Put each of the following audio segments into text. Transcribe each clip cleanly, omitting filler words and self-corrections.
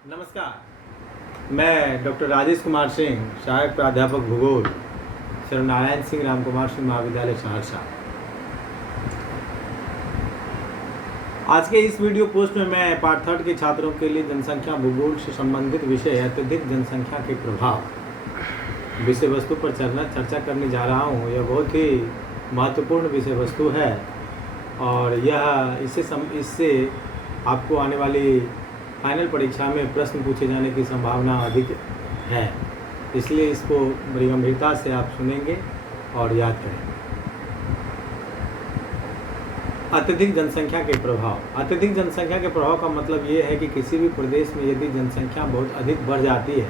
नमस्कार, मैं डॉक्टर राजेश कुमार सिंह, सहायक प्राध्यापक भूगोल, श्री नारायण सिंह राम कुमार सिंह महाविद्यालय सहरसा। आज के इस वीडियो पोस्ट में मैं पार्ट 3 के छात्रों के लिए जनसंख्या भूगोल से संबंधित विषय अत्यधिक जनसंख्या के प्रभाव विषय वस्तु पर चर्चा करने जा रहा हूँ। यह बहुत ही महत्वपूर्ण विषय वस्तु है और यह इससे आपको आने वाली फाइनल परीक्षा में प्रश्न पूछे जाने की संभावना अधिक है, इसलिए इसको बड़ी गंभीरता से आप सुनेंगे और याद करेंगे। अत्यधिक जनसंख्या के प्रभाव। अत्यधिक जनसंख्या के प्रभाव का मतलब ये है कि किसी भी प्रदेश में यदि जनसंख्या बहुत अधिक बढ़ जाती है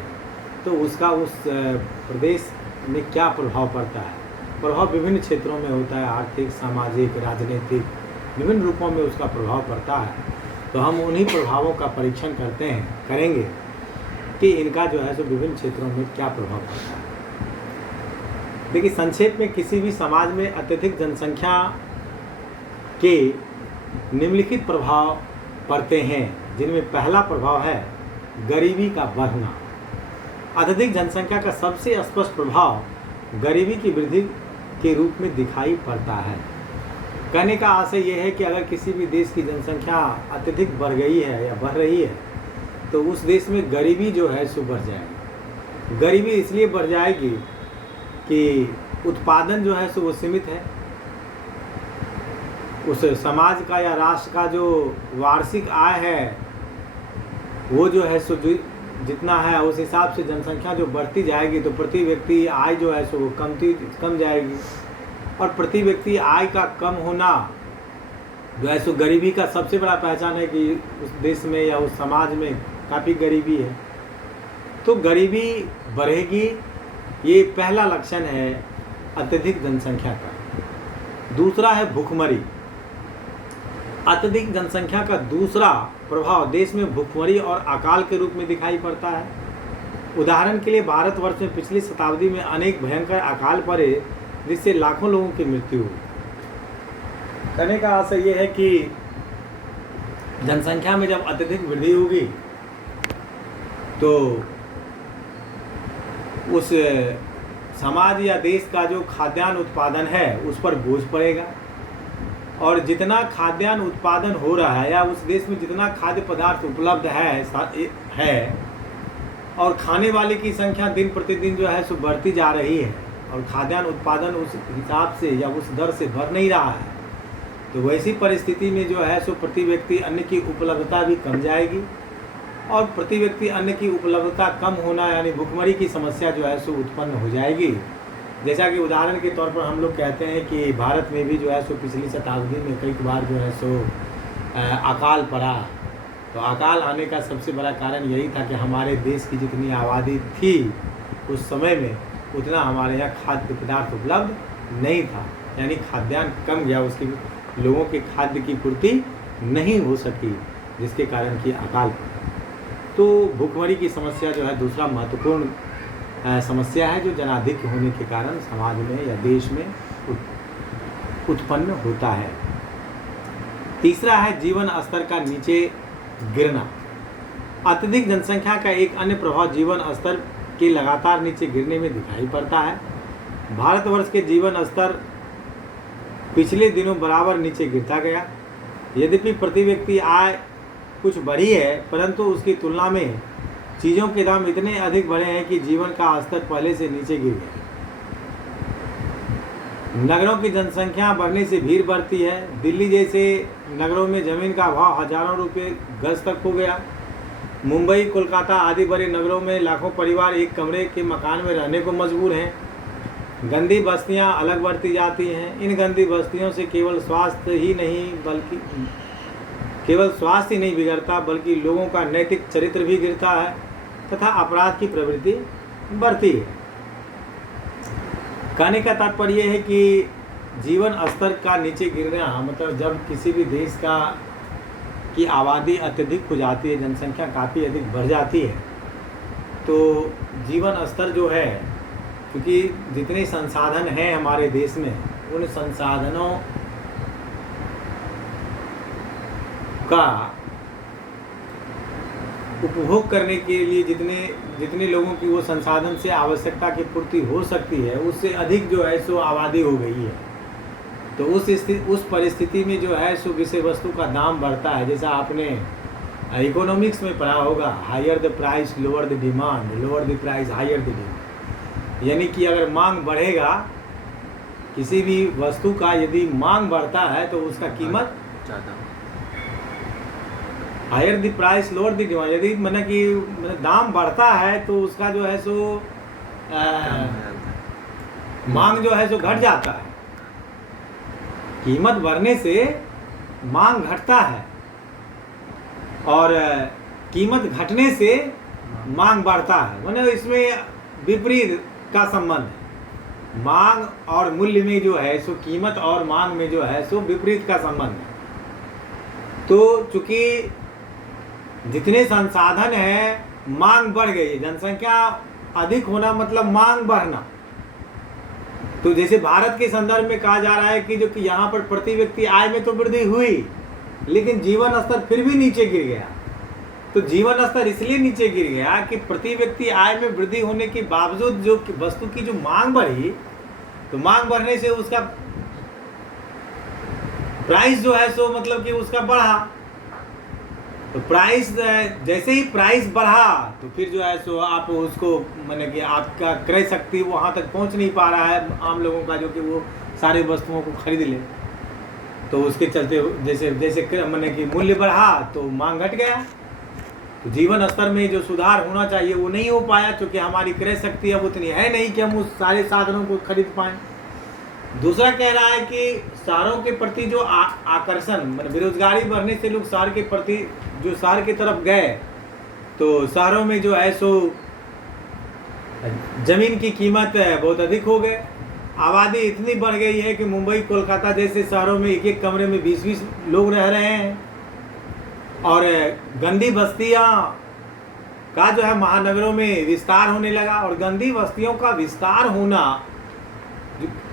तो उसका उस प्रदेश में क्या प्रभाव पड़ता है। प्रभाव विभिन्न क्षेत्रों में होता है, आर्थिक, सामाजिक, राजनीतिक, विभिन्न रूपों में उसका प्रभाव पड़ता है। तो हम उन्हीं प्रभावों का परीक्षण करेंगे कि इनका जो है सो विभिन्न क्षेत्रों में क्या प्रभाव पड़ता है। देखिए, संक्षेप में किसी भी समाज में अत्यधिक जनसंख्या के निम्नलिखित प्रभाव पड़ते हैं, जिनमें पहला प्रभाव है गरीबी का बढ़ना। अत्यधिक जनसंख्या का सबसे स्पष्ट प्रभाव गरीबी की वृद्धि के रूप में दिखाई पड़ता है। कहने का आशय यह है कि अगर किसी भी देश की जनसंख्या अत्यधिक बढ़ गई है या बढ़ रही है तो उस देश में गरीबी जो है सो बढ़ जाएगी। गरीबी इसलिए बढ़ जाएगी कि उत्पादन जो है सो वो सीमित है। उस समाज का या राष्ट्र का जो वार्षिक आय है वो जो है सो जितना है उस हिसाब से जनसंख्या जो बढ़ती जाएगी तो प्रति व्यक्ति आय जो है सो वो कम जाएगी। और प्रति व्यक्ति आय का कम होना जो है सो गरीबी का सबसे बड़ा पहचान है कि उस देश में या उस समाज में काफ़ी गरीबी है। तो गरीबी बढ़ेगी, ये पहला लक्षण है अत्यधिक जनसंख्या का। दूसरा है भूखमरी। अत्यधिक जनसंख्या का दूसरा प्रभाव देश में भूखमरी और अकाल के रूप में दिखाई पड़ता है। उदाहरण के लिए भारतवर्ष में पिछली शताब्दी में अनेक भयंकर अकाल पड़े जिससे लाखों लोगों की मृत्यु हुई। कहने का आशय यह है कि जनसंख्या में जब अत्यधिक वृद्धि होगी तो उस समाज या देश का जो खाद्यान्न उत्पादन है उस पर बोझ पड़ेगा। और जितना खाद्यान्न उत्पादन हो रहा है या उस देश में जितना खाद्य पदार्थ उपलब्ध है और खाने वाले की संख्या दिन प्रतिदिन जो है सो बढ़ती जा रही है और खाद्यान्न उत्पादन उस हिसाब से या उस दर से बढ़ नहीं रहा है, तो वैसी परिस्थिति में जो है सो प्रति व्यक्ति अन्न की उपलब्धता भी कम जाएगी। और प्रति व्यक्ति अन्न की उपलब्धता कम होना यानी भूखमरी की समस्या जो है सो उत्पन्न हो जाएगी। जैसा कि उदाहरण के तौर पर हम लोग कहते हैं कि भारत में भी जो है सो पिछली शताब्दी में कई बार जो है सो अकाल पड़ा। तो अकाल आने का सबसे बड़ा कारण यही था कि हमारे देश की जितनी आबादी थी उस समय में उतना हमारे यहाँ खाद्य पदार्थ उपलब्ध नहीं था, यानी खाद्यान्न कम गया, उसकी लोगों के खाद्य की पूर्ति नहीं हो सकी, जिसके कारण कि अकाल पड़ा। तो भूखमरी की समस्या जो है दूसरा महत्वपूर्ण समस्या है जो जनाधिक्य होने के कारण समाज में या देश में उत्पन्न होता है। तीसरा है जीवन स्तर का नीचे गिरना। अत्यधिक जनसंख्या का एक अन्य प्रभाव जीवन स्तर के लगातार नीचे गिरने में दिखाई पड़ता है। भारतवर्ष के जीवन स्तर पिछले दिनों बराबर नीचे गिरता गया। यद्यपि प्रति व्यक्ति आय कुछ बढ़ी है परंतु उसकी तुलना में चीज़ों के दाम इतने अधिक बढ़े हैं कि जीवन का स्तर पहले से नीचे गिर गया। नगरों की जनसंख्या बढ़ने से भीड़ बढ़ती है। दिल्ली जैसे नगरों में ज़मीन का भाव हजारों रुपये गज तक हो गया। मुंबई, कोलकाता आदि बड़े नगरों में लाखों परिवार एक कमरे के मकान में रहने को मजबूर हैं। गंदी बस्तियां अलग बढ़ती जाती हैं। इन गंदी बस्तियों से केवल स्वास्थ्य ही नहीं बिगड़ता बल्कि लोगों का नैतिक चरित्र भी गिरता है तथा अपराध की प्रवृत्ति बढ़ती है। कहने का तात्पर्य है कि जीवन स्तर का नीचे गिरना मतलब जब किसी भी देश की आबादी अत्यधिक हो जाती है, जनसंख्या काफ़ी अधिक बढ़ जाती है, तो जीवन स्तर जो है, क्योंकि जितने संसाधन हैं हमारे देश में उन संसाधनों का उपभोग करने के लिए जितने लोगों की वो संसाधन से आवश्यकता की पूर्ति हो सकती है, उससे अधिक जो है सो आबादी हो गई है। तो उस परिस्थिति में जो है सो विषय वस्तु का दाम बढ़ता है। जैसा आपने इकोनॉमिक्स में पढ़ा होगा, higher the price lower the demand, lower the price higher the demand. यानी कि अगर मांग बढ़ेगा किसी भी वस्तु का, यदि मांग बढ़ता है तो उसका कीमत ज़्यादा, higher the price lower the demand. यदि मैंने कि दाम बढ़ता है तो उसका जो है सो मांग जो है सो घट जाता है। कीमत बढ़ने से मांग घटता है और कीमत घटने से मांग बढ़ता है। माने इसमें विपरीत का संबंध है। मांग और मूल्य में जो है सो, कीमत और मांग में जो है सो विपरीत का संबंध है। तो चूंकि जितने संसाधन है, मांग बढ़ गई, जनसंख्या अधिक होना मतलब मांग बढ़ना। तो जैसे भारत के संदर्भ में कहा जा रहा है कि जो कि यहाँ पर प्रति व्यक्ति आय में तो वृद्धि हुई, लेकिन जीवन स्तर फिर भी नीचे गिर गया। तो जीवन स्तर इसलिए नीचे गिर गया कि प्रति व्यक्ति आय में वृद्धि होने के बावजूद जो वस्तु की जो मांग बढ़ी, तो मांग बढ़ने से उसका प्राइस जो है सो मतलब कि उसका बढ़ा। तो प्राइस, जैसे ही प्राइस बढ़ा तो फिर जो है सो आप उसको माने कि आपका क्रय शक्ति वहाँ तक पहुँच नहीं पा रहा है आम लोगों का, जो कि वो सारी वस्तुओं को खरीद ले। तो उसके चलते जैसे जैसे माने कि मूल्य बढ़ा तो मांग घट गया। तो जीवन स्तर में जो सुधार होना चाहिए वो नहीं हो पाया, क्योंकि हमारी क्रय शक्ति अब उतनी है नहीं कि हम उस सारे साधनों को खरीद पाएँ। दूसरा कह रहा है कि शहरों के प्रति जो आकर्षण, मतलब बेरोजगारी बढ़ने से लोग शहर के प्रति जो शहर की तरफ गए, तो शहरों में जो है सो जमीन की कीमत बहुत अधिक हो गए। आबादी इतनी बढ़ गई है कि मुंबई कोलकाता जैसे शहरों में एक एक कमरे में 20-20 लोग रह रहे हैं। और गंदी बस्तियां का जो है महानगरों में विस्तार होने लगा। और गंदी बस्तियों का विस्तार होना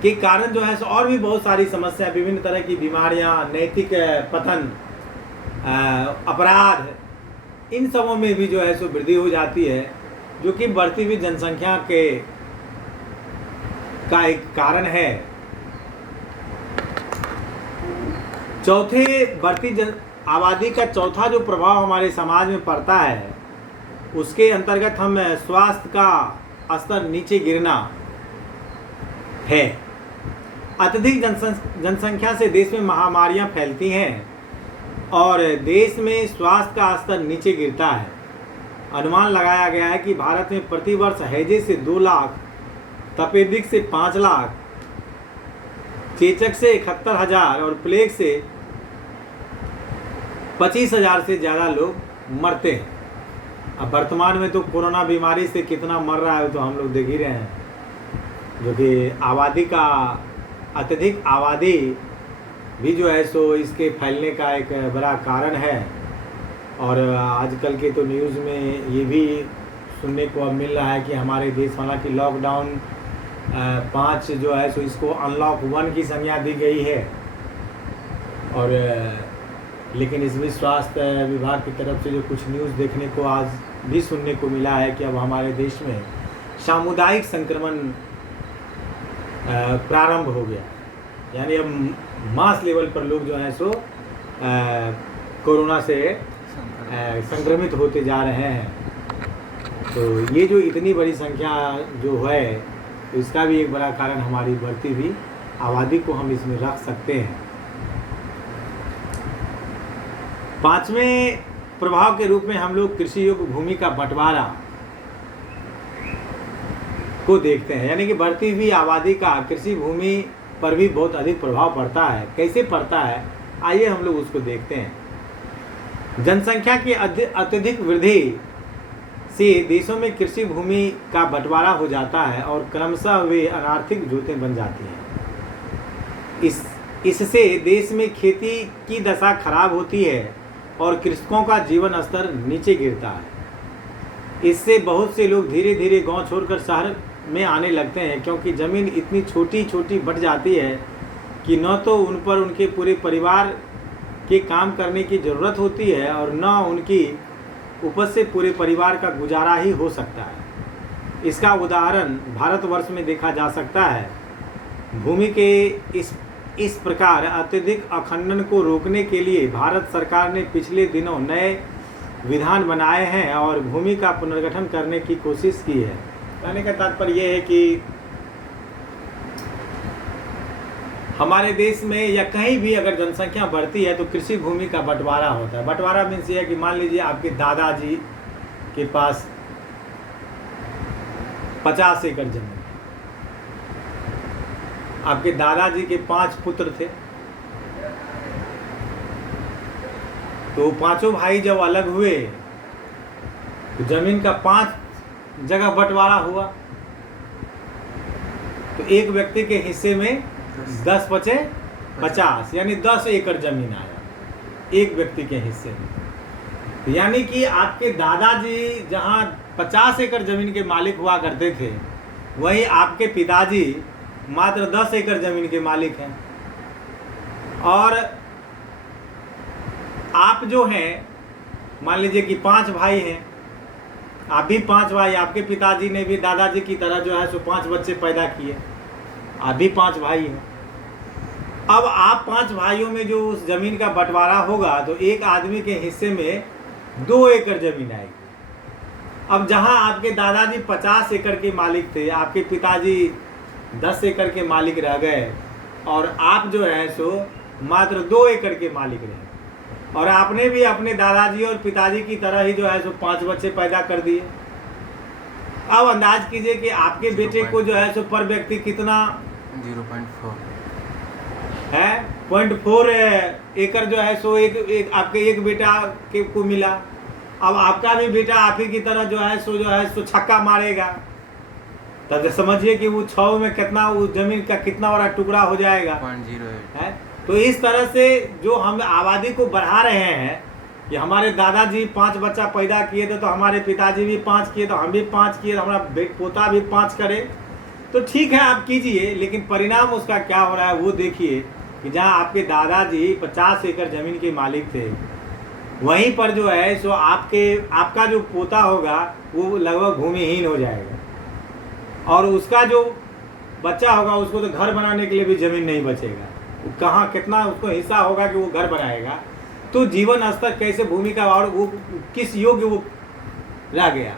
के कारण जो है सो और भी बहुत सारी समस्या, विभिन्न तरह की बीमारियां, नैतिक पतन, अपराध, इन सबों में भी जो है सो वृद्धि हो जाती है, जो कि बढ़ती हुई जनसंख्या का एक कारण है। चौथे, बढ़ती आबादी का चौथा जो प्रभाव हमारे समाज में पड़ता है, उसके अंतर्गत हम स्वास्थ्य का स्तर नीचे गिरना है। अत्यधिक जनसंख्या से देश में महामारियां फैलती हैं और देश में स्वास्थ्य का स्तर नीचे गिरता है। अनुमान लगाया गया है कि भारत में प्रति वर्ष हैजे से 2 लाख, तपेदिक से 5 लाख, चेचक से 71,000 और प्लेग से 25,000 से ज़्यादा लोग मरते हैं। अब वर्तमान में तो कोरोना बीमारी से कितना मर रहा है तो हम लोग देख ही रहे हैं, जो कि आबादी का अत्यधिक आबादी भी जो है सो इसके फैलने का एक बड़ा कारण है। और आजकल के तो न्यूज़ में ये भी सुनने को अब मिल रहा है कि हमारे देश, हालांकि लॉकडाउन 5 जो है सो इसको अनलॉक 1 की संज्ञा दी गई है। और लेकिन इसमें स्वास्थ्य विभाग की तरफ से जो कुछ न्यूज़ देखने को आज भी सुनने को मिला है कि अब हमारे देश में सामुदायिक संक्रमण प्रारंभ हो गया, यानी अब मास लेवल पर लोग जो है सो कोरोना से संक्रमित होते जा रहे हैं। तो ये जो इतनी बड़ी संख्या जो है, तो इसका भी एक बड़ा कारण हमारी बढ़ती हुई आबादी को हम इसमें रख सकते हैं। 5वें प्रभाव के रूप में हम लोग कृषि योग्य भूमि का बंटवारा को देखते हैं, यानी कि बढ़ती हुई आबादी का कृषि भूमि पर भी बहुत अधिक प्रभाव पड़ता है। कैसे पड़ता है, आइए हम लोग उसको देखते हैं। जनसंख्या की अत्यधिक वृद्धि से देशों में कृषि भूमि का बंटवारा हो जाता है और क्रमशः वे अनार्थिक जोतें बन जाती हैं। इससे देश में खेती की दशा खराब होती है और कृषकों का जीवन स्तर नीचे गिरता है। इससे बहुत से लोग धीरे धीरे गांव छोड़कर शहर में आने लगते हैं, क्योंकि ज़मीन इतनी छोटी छोटी बढ़ जाती है कि न तो उन पर उनके पूरे परिवार के काम करने की ज़रूरत होती है और न उनकी उपज से पूरे परिवार का गुजारा ही हो सकता है। इसका उदाहरण भारतवर्ष में देखा जा सकता है। भूमि के इस प्रकार अत्यधिक अखंडन को रोकने के लिए भारत सरकार ने पिछले दिनों नए विधान बनाए हैं और भूमि का पुनर्गठन करने की कोशिश की है। कहने का तात्पर्य यह है कि हमारे देश में या कहीं भी अगर जनसंख्या बढ़ती है तो कृषि भूमि का बंटवारा होता है। बंटवारा मीन्स ये है कि मान लीजिए आपके दादाजी के पास 50 एकड़ जमीन, आपके दादाजी के 5 पुत्र थे, तो पांचों भाई जब अलग हुए तो जमीन का 5 जगह बंटवारा हुआ, तो एक व्यक्ति के हिस्से में 10 बचे 50, यानी 10 एकड़ जमीन आया एक व्यक्ति के हिस्से में। यानी कि आपके दादाजी जहां 50 एकड़ जमीन के मालिक हुआ करते थे, वहीं आपके पिताजी मात्र 10 एकड़ जमीन के मालिक हैं। और आप जो हैं, मान लीजिए कि 5 भाई हैं, आप भी 5 भाई, आपके पिताजी ने भी दादाजी की तरह जो है सो 5 बच्चे पैदा किए, आप भी 5 भाई हैं। अब आप 5 भाइयों में जो उस जमीन का बंटवारा होगा तो एक आदमी के हिस्से में 2 एकड़ जमीन आएगी। अब जहां आपके दादाजी 50 एकड़ के मालिक थे, आपके पिताजी 10 एकड़ के मालिक रह गए और आप जो है सो मात्र 2 एकड़ के मालिक रहे, और आपने भी अपने दादाजी और पिताजी की तरह ही जो है सो 5 बच्चे पैदा कर दिए। अब अंदाज कीजिए कि आपके बेटे को जो है सो पर व्यक्ति कितना 0.4 है, 0.4 एकड़ जो है सो एक आपके एक बेटा के को मिला। अब आपका भी बेटा आप ही की तरह जो है सो छक्का मारेगा, तब समझिए कि वो 6 में कितना, उस जमीन का कितना बड़ा टुकड़ा हो जाएगा 0.08 है। तो इस तरह से जो हम आबादी को बढ़ा रहे हैं कि हमारे दादाजी 5 बच्चा पैदा किए थे तो हमारे पिताजी भी 5 किए, तो हम भी 5 किए, तो हमारा पोता भी 5 करे, तो ठीक है आप कीजिए, लेकिन परिणाम उसका क्या हो रहा है वो देखिए कि जहाँ आपके दादाजी 50 एकड़ जमीन के मालिक थे, वहीं पर जो है सो आपका जो पोता होगा वो लगभग भूमिहीन हो जाएगा, और उसका जो बच्चा होगा उसको तो घर बनाने के लिए भी जमीन नहीं बचेगा। कहाँ कितना उसको हिस्सा होगा कि वो घर बनाएगा, तो जीवन स्तर कैसे भूमि का और वो किस योग्य वो रह गया।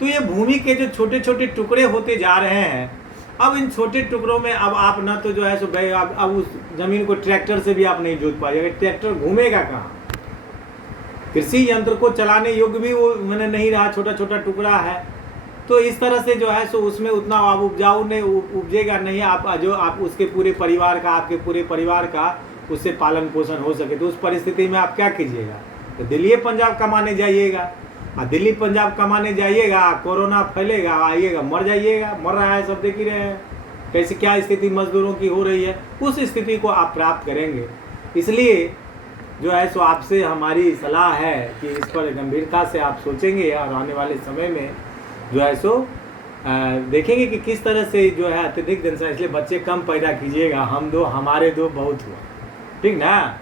तो ये भूमि के जो छोटे छोटे टुकड़े होते जा रहे हैं, अब इन छोटे टुकड़ों में अब आप ना तो जो है सो अब उस जमीन को ट्रैक्टर से भी आप नहीं जोत पाइएगा, ट्रैक्टर घूमेगा कहाँ, कृषि यंत्र को चलाने योग्य भी वो मैंने नहीं रहा, छोटा छोटा टुकड़ा है। तो इस तरह से जो है सो उसमें उतना आप उपजाऊ नहीं उपजेगा नहीं, आप उसके पूरे परिवार का, आपके पूरे परिवार का उससे पालन पोषण हो सके। तो उस परिस्थिति में आप क्या कीजिएगा, तो दिल्ली पंजाब कमाने जाइएगा, और दिल्ली पंजाब कमाने जाइएगा, कोरोना फैलेगा, आइएगा मर जाइएगा, मर रहा है, सब देख ही रहे हैं कैसे क्या स्थिति मजदूरों की हो रही है। उस स्थिति को आप प्राप्त करेंगे। इसलिए जो है सो आपसे हमारी सलाह है कि इस पर गंभीरता से आप सोचेंगे और आने वाले समय में जो है सो देखेंगे कि किस तरह से जो है अत्यधिक जनसंख्या, इसलिए बच्चे कम पैदा कीजिएगा, हम 2 हमारे 2 बहुत हुआ, ठीक ना।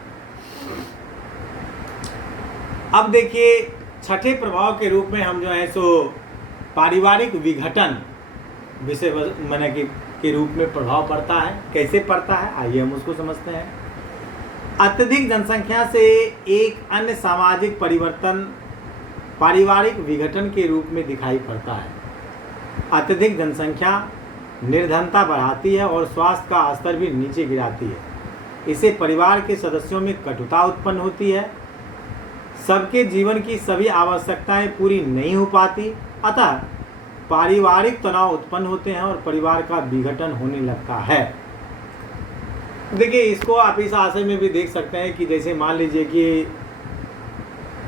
अब देखिए छठे प्रभाव के रूप में हम जो है सो पारिवारिक विघटन विषय मैंने के रूप में प्रभाव पड़ता है। कैसे पड़ता है आइए हम उसको समझते हैं। अत्यधिक जनसंख्या से एक अन्य सामाजिक परिवर्तन पारिवारिक विघटन के रूप में दिखाई पड़ता है। अत्यधिक जनसंख्या निर्धनता बढ़ाती है और स्वास्थ्य का स्तर भी नीचे गिराती है। इससे परिवार के सदस्यों में कटुता उत्पन्न होती है, सबके जीवन की सभी आवश्यकताएं पूरी नहीं हो पाती, अतः पारिवारिक तनाव उत्पन्न होते हैं और परिवार का विघटन होने लगता है। देखिए इसको आप इस आशय में भी देख सकते हैं कि जैसे मान लीजिए कि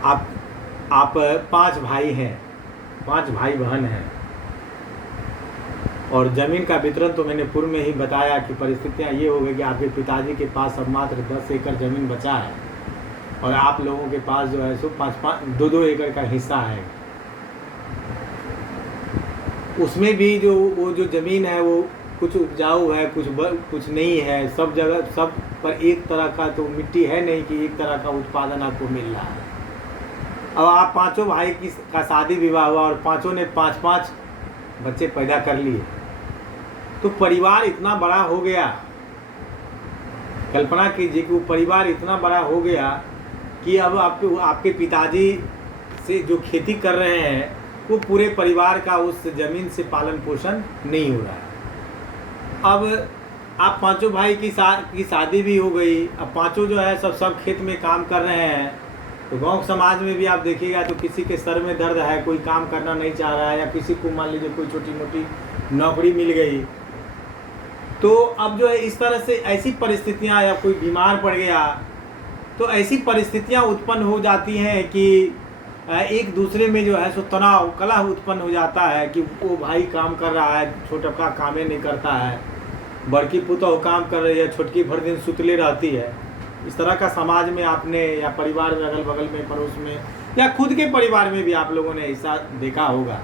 आप 5 भाई हैं, 5 भाई बहन हैं, और ज़मीन का वितरण तो मैंने पूर्व में ही बताया कि परिस्थितियाँ ये हो गई कि आपके पिताजी के पास अब मात्र 10 एकड़ ज़मीन बचा है और आप लोगों के पास जो है सो 2-2 एकड़ का हिस्सा है। उसमें भी जो वो जो ज़मीन है वो कुछ उपजाऊ है, कुछ नहीं है, सब जगह सब पर एक तरह का तो मिट्टी है नहीं कि एक तरह का उत्पादन आपको मिल रहा है। अब आप पांचों भाई का शादी विवाह हुआ और पांचों ने 5-5 बच्चे पैदा कर लिए, तो परिवार इतना बड़ा हो गया। कल्पना कीजिए कि वो परिवार इतना बड़ा हो गया कि अब आपके पिताजी से जो खेती कर रहे हैं वो पूरे परिवार का उस ज़मीन से पालन पोषण नहीं हो रहा है। अब आप पांचों भाई की शादी भी हो गई, अब पांचों जो है सब खेत में काम कर रहे हैं। तो गांव समाज में भी आप देखिएगा तो किसी के सर में दर्द है, कोई काम करना नहीं चाह रहा है, या किसी को मान लीजिए कोई छोटी मोटी नौकरी मिल गई, तो अब जो है इस तरह से ऐसी परिस्थितियां, या कोई बीमार पड़ गया, तो ऐसी परिस्थितियां उत्पन्न हो जाती हैं कि एक दूसरे में जो है सो तनाव कलह उत्पन्न हो जाता है कि वो भाई काम कर रहा है, छोटा का काम ही नहीं करता है, बड़की पुतोह काम कर रही है, छोटकी भर दिन सुतले रहती है। इस तरह का समाज में आपने, या परिवार में, अगल बगल में, पड़ोस में, या खुद के परिवार में भी आप लोगों ने ऐसा देखा होगा।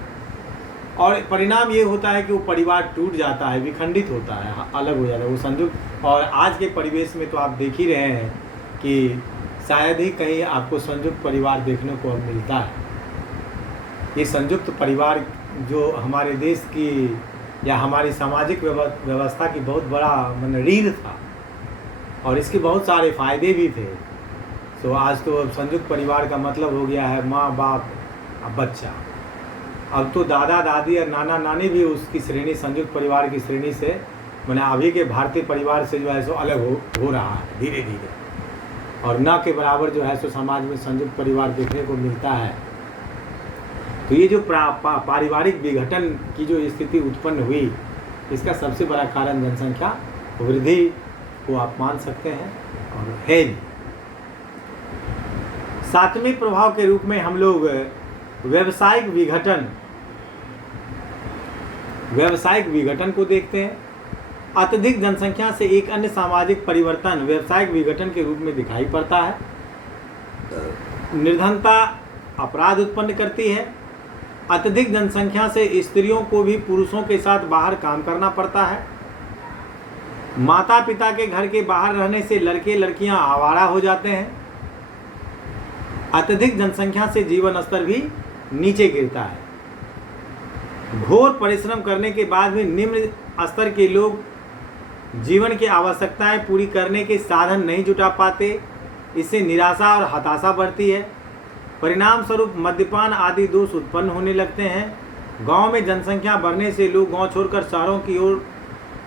और परिणाम ये होता है कि वो परिवार टूट जाता है, विखंडित होता है, अलग हो जाता है, वो संयुक्त। और आज के परिवेश में तो आप देख ही रहे हैं कि शायद ही कहीं आपको संयुक्त परिवार देखने को अब मिलता है। ये संयुक्त परिवार जो हमारे देश की या हमारी सामाजिक व्यवस्था की बहुत बड़ा रीढ़ था, और इसके बहुत सारे फ़ायदे भी थे। तो आज तो अब संयुक्त परिवार का मतलब हो गया है माँ बाप बच्चा। अब तो दादा दादी और नाना नानी भी उसकी श्रेणी, संयुक्त परिवार की श्रेणी से, मैंने अभी के भारतीय परिवार से जो है सो अलग हो रहा है धीरे धीरे, और न के बराबर जो है सो समाज में संयुक्त परिवार देखने को मिलता है। तो ये जो पारिवारिक विघटन की जो स्थिति उत्पन्न हुई, इसका सबसे बड़ा कारण जनसंख्या वृद्धि को आप मान सकते हैं, और है भी। सातवें प्रभाव के रूप में हम लोग व्यावसायिक विघटन को देखते हैं। अत्यधिक जनसंख्या से एक अन्य सामाजिक परिवर्तन व्यावसायिक विघटन के रूप में दिखाई पड़ता है। निर्धनता अपराध उत्पन्न करती है। अत्यधिक जनसंख्या से स्त्रियों को भी पुरुषों के साथ बाहर काम करना पड़ता है। माता पिता के घर के बाहर रहने से लड़के लड़कियां आवारा हो जाते हैं। अत्यधिक जनसंख्या से जीवन स्तर भी नीचे गिरता है। घोर परिश्रम करने के बाद भी निम्न स्तर के लोग जीवन की आवश्यकताएं पूरी करने के साधन नहीं जुटा पाते। इससे निराशा और हताशा बढ़ती है। परिणाम स्वरूप मद्यपान आदि दोष उत्पन्न होने लगते हैं। गांव में जनसंख्या बढ़ने से लोग गांव छोड़कर शहरों की ओर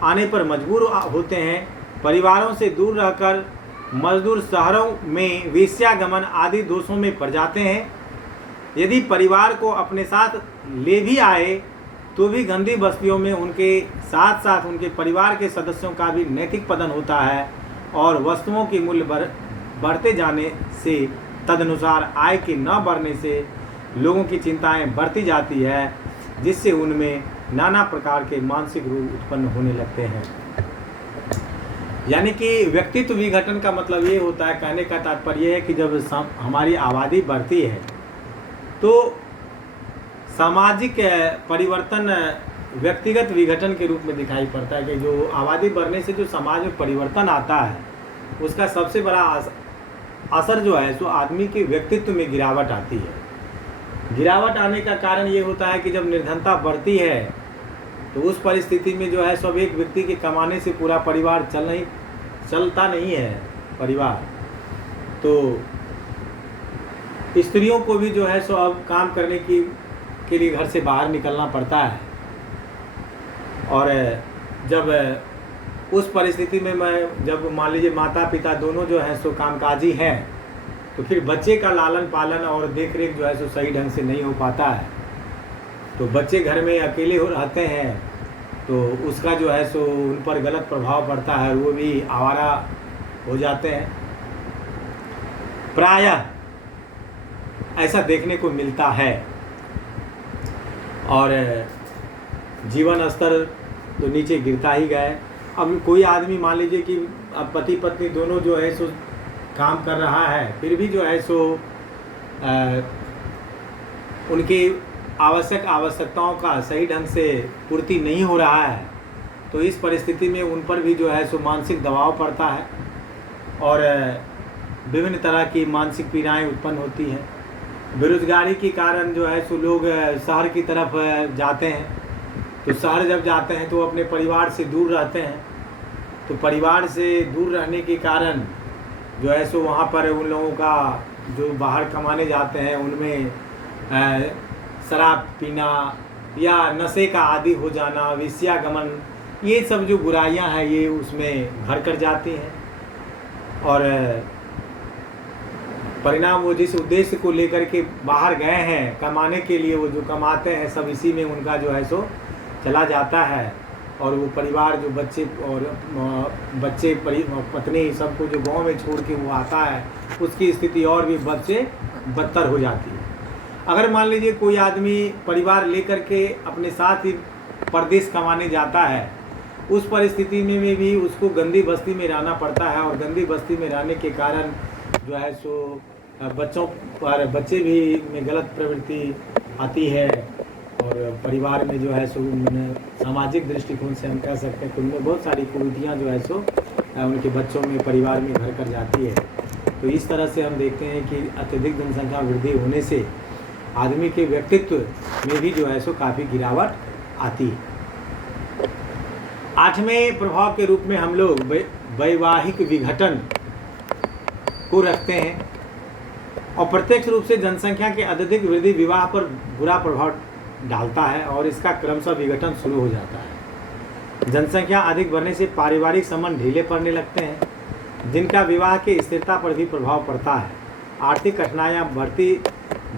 आने पर मजबूर होते हैं। परिवारों से दूर रहकर मजदूर शहरों में वेश्यागमन आदि दोषों में पड़ जाते हैं। यदि परिवार को अपने साथ ले भी आए तो भी गंदी बस्तियों में उनके साथ साथ उनके परिवार के सदस्यों का भी नैतिक पतन होता है, और वस्तुओं के मूल्य बढ़ते जाने से, तदनुसार आय के न बढ़ने से लोगों की चिंताएं बढ़ती जाती है, जिससे उनमें नाना प्रकार के मानसिक रोग उत्पन्न होने लगते हैं। यानी कि व्यक्तित्व विघटन का मतलब ये होता है, कहने का तात्पर्य है कि जब हमारी आबादी बढ़ती है तो सामाजिक परिवर्तन व्यक्तिगत विघटन के रूप में दिखाई पड़ता है। कि जो आबादी बढ़ने से जो समाज में परिवर्तन आता है, उसका सबसे बड़ा असर जो है सो आदमी के व्यक्तित्व में गिरावट आती है। गिरावट आने का कारण ये होता है कि जब निर्धनता बढ़ती है तो उस परिस्थिति में जो है सब एक व्यक्ति के कमाने से पूरा परिवार चलता नहीं है परिवार। तो स्त्रियों को भी जो है सो अब काम करने के लिए घर से बाहर निकलना पड़ता है। और जब उस परिस्थिति में जब मान लीजिए माता पिता दोनों जो है सो कामकाजी हैं, तो फिर बच्चे का लालन पालन और देख रेख जो है सो सही ढंग से नहीं हो पाता है। तो बच्चे घर में अकेले रहते हैं, तो उसका जो है सो उन पर गलत प्रभाव पड़ता है, वो भी आवारा हो जाते हैं। प्रायः ऐसा देखने को मिलता है। और जीवन स्तर तो नीचे गिरता ही गया। अब कोई आदमी मान लीजिए कि अब पति पत्नी दोनों जो है सो काम कर रहा है, फिर भी जो है सो उनकी आवश्यकताओं का सही ढंग से पूर्ति नहीं हो रहा है, तो इस परिस्थिति में उन पर भी जो है सो मानसिक दबाव पड़ता है और विभिन्न तरह की मानसिक पीड़ाएं उत्पन्न होती हैं। बेरोजगारी के कारण जो है सो लोग शहर की तरफ जाते हैं। तो शहर जब जाते हैं तो अपने परिवार से दूर रहते हैं। तो परिवार से दूर रहने के कारण जो है सो वहाँ पर उन लोगों का जो बाहर कमाने जाते हैं उनमें शराब पीना या नशे का आदी हो जाना, वेश्यागमन, ये सब जो बुराइयां हैं ये उसमें भर कर जाती हैं। और परिणाम वो जिस उद्देश्य को लेकर के बाहर गए हैं कमाने के लिए, वो जो कमाते हैं सब इसी में उनका जो है सो चला जाता है। और वो परिवार जो बच्चे पत्नी सबको जो गांव में छोड़ के वो आता है, उसकी स्थिति और भी बदतर हो जाती है। अगर मान लीजिए कोई आदमी परिवार लेकर के अपने साथ ही परदेश कमाने जाता है, उस परिस्थिति में भी उसको गंदी बस्ती में रहना पड़ता है। और गंदी बस्ती में रहने के कारण जो है सो बच्चे भी में गलत प्रवृत्ति आती है। और परिवार में जो है सो सामाजिक दृष्टिकोण से हम कह सकते हैं कि उनमें बहुत सारी कुरीतियाँ जो है सो उनके बच्चों में परिवार में घर कर जाती है। तो इस तरह से हम देखते हैं कि अत्यधिक जनसंख्या वृद्धि होने से आदमी के व्यक्तित्व में भी जो है सो काफ़ी गिरावट आती है। 8वें प्रभाव के रूप में हम लोग वैवाहिक विघटन को रखते हैं। और प्रत्यक्ष रूप से जनसंख्या के अत्यधिक वृद्धि विवाह पर बुरा प्रभाव डालता है और इसका क्रमशः विघटन शुरू हो जाता है। जनसंख्या अधिक बढ़ने से पारिवारिक संबंध ढीले पड़ने लगते हैं, जिनका विवाह की स्थिरता पर भी प्रभाव पड़ता है। आर्थिक कठिनाइयाँ बढ़ती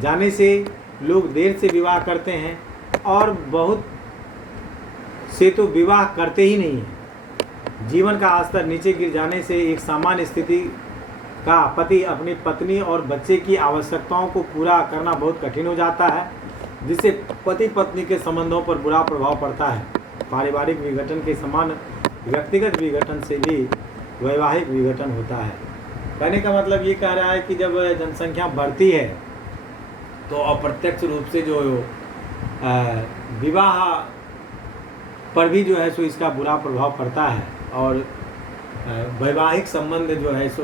जाने से लोग देर से विवाह करते हैं और बहुत से तो विवाह करते ही नहीं हैं। जीवन का स्तर नीचे गिर जाने से एक सामान्य स्थिति का पति अपनी पत्नी और बच्चे की आवश्यकताओं को पूरा करना बहुत कठिन हो जाता है, जिससे पति पत्नी के संबंधों पर बुरा प्रभाव पड़ता है। पारिवारिक विघटन के समान व्यक्तिगत विघटन से भी वैवाहिक विघटन होता है। कहने का मतलब ये कह रहा है कि जब जनसंख्या बढ़ती है तो अप्रत्यक्ष रूप से जो विवाह पर भी जो है सो इसका बुरा प्रभाव पड़ता है। और वैवाहिक संबंध जो है सो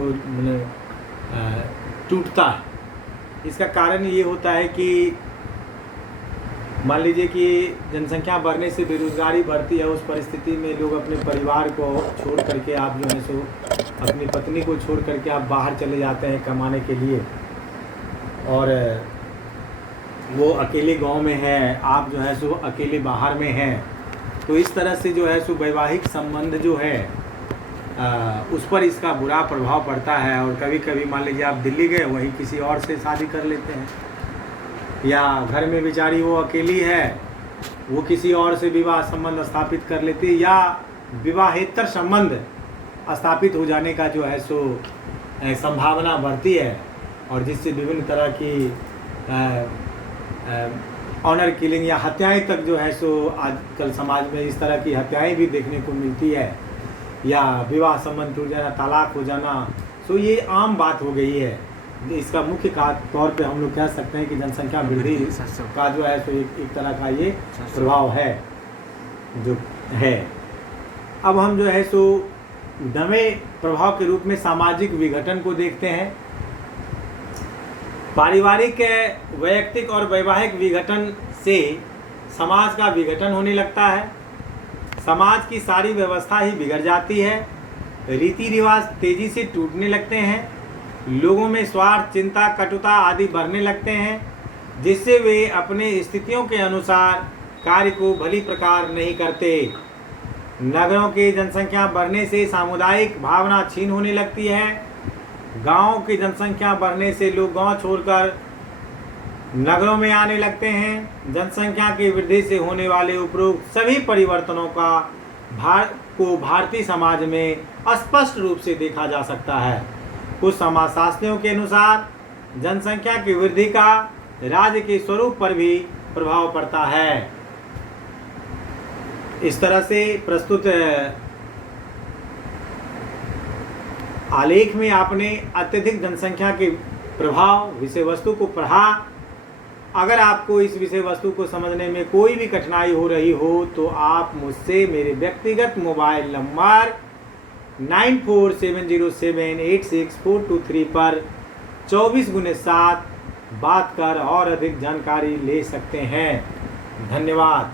टूटता है। इसका कारण ये होता है कि मान लीजिए कि जनसंख्या बढ़ने से बेरोजगारी बढ़ती है। उस परिस्थिति में लोग अपने परिवार को छोड़ करके आप जो है सो अपनी पत्नी को छोड़ करके आप बाहर चले जाते हैं कमाने के लिए, और वो अकेले गांव में है, आप जो है सो अकेले बाहर में हैं। तो इस तरह से जो है सो वैवाहिक संबंध जो है उस पर इसका बुरा प्रभाव पड़ता है। और कभी कभी मान लीजिए आप दिल्ली गए, वहीं किसी और से शादी कर लेते हैं, या घर में बेचारी वो अकेली है, वो किसी और से विवाह संबंध स्थापित कर लेती है, या विवाहेतर संबंध स्थापित हो जाने का जो है सो संभावना बढ़ती है। और जिससे विभिन्न तरह की ऑनर किलिंग या हत्याएं तक जो है सो आजकल समाज में इस तरह की हत्याएं भी देखने को मिलती है, या विवाह संबंध टूट जाना, तलाक हो जाना। सो ये आम बात हो गई है। इसका मुख्य तौर पे हम लोग कह सकते हैं कि जनसंख्या वृद्धि का जो है सो एक तरह का ये प्रभाव है जो है। अब हम जो है सो 9वें प्रभाव के रूप में सामाजिक विघटन को देखते हैं। पारिवारिक, वैयक्तिक और वैवाहिक विघटन से समाज का विघटन होने लगता है। समाज की सारी व्यवस्था ही बिगड़ जाती है। रीति रिवाज तेजी से टूटने लगते हैं। लोगों में स्वार्थ, चिंता, कटुता आदि बढ़ने लगते हैं, जिससे वे अपने स्थितियों के अनुसार कार्य को भली प्रकार नहीं करते। नगरों की जनसंख्या बढ़ने से सामुदायिक भावना क्षीण होने लगती है। गांवों की जनसंख्या बढ़ने से लोग गांव छोड़कर नगरों में आने लगते हैं। जनसंख्या की वृद्धि से होने वाले उपरोक्त सभी परिवर्तनों का भारतीय समाज में स्पष्ट रूप से देखा जा सकता है। कुछ समाजशास्त्रियों के अनुसार जनसंख्या की वृद्धि का राज्य के स्वरूप पर भी प्रभाव पड़ता है। इस तरह से प्रस्तुत आलेख में आपने अत्यधिक जनसंख्या के प्रभाव विषय वस्तु को पढ़ा। अगर आपको इस विषय वस्तु को समझने में कोई भी कठिनाई हो रही हो तो आप मुझसे मेरे व्यक्तिगत मोबाइल नंबर 9470786423 पर 24x7 बात कर और अधिक जानकारी ले सकते हैं। धन्यवाद।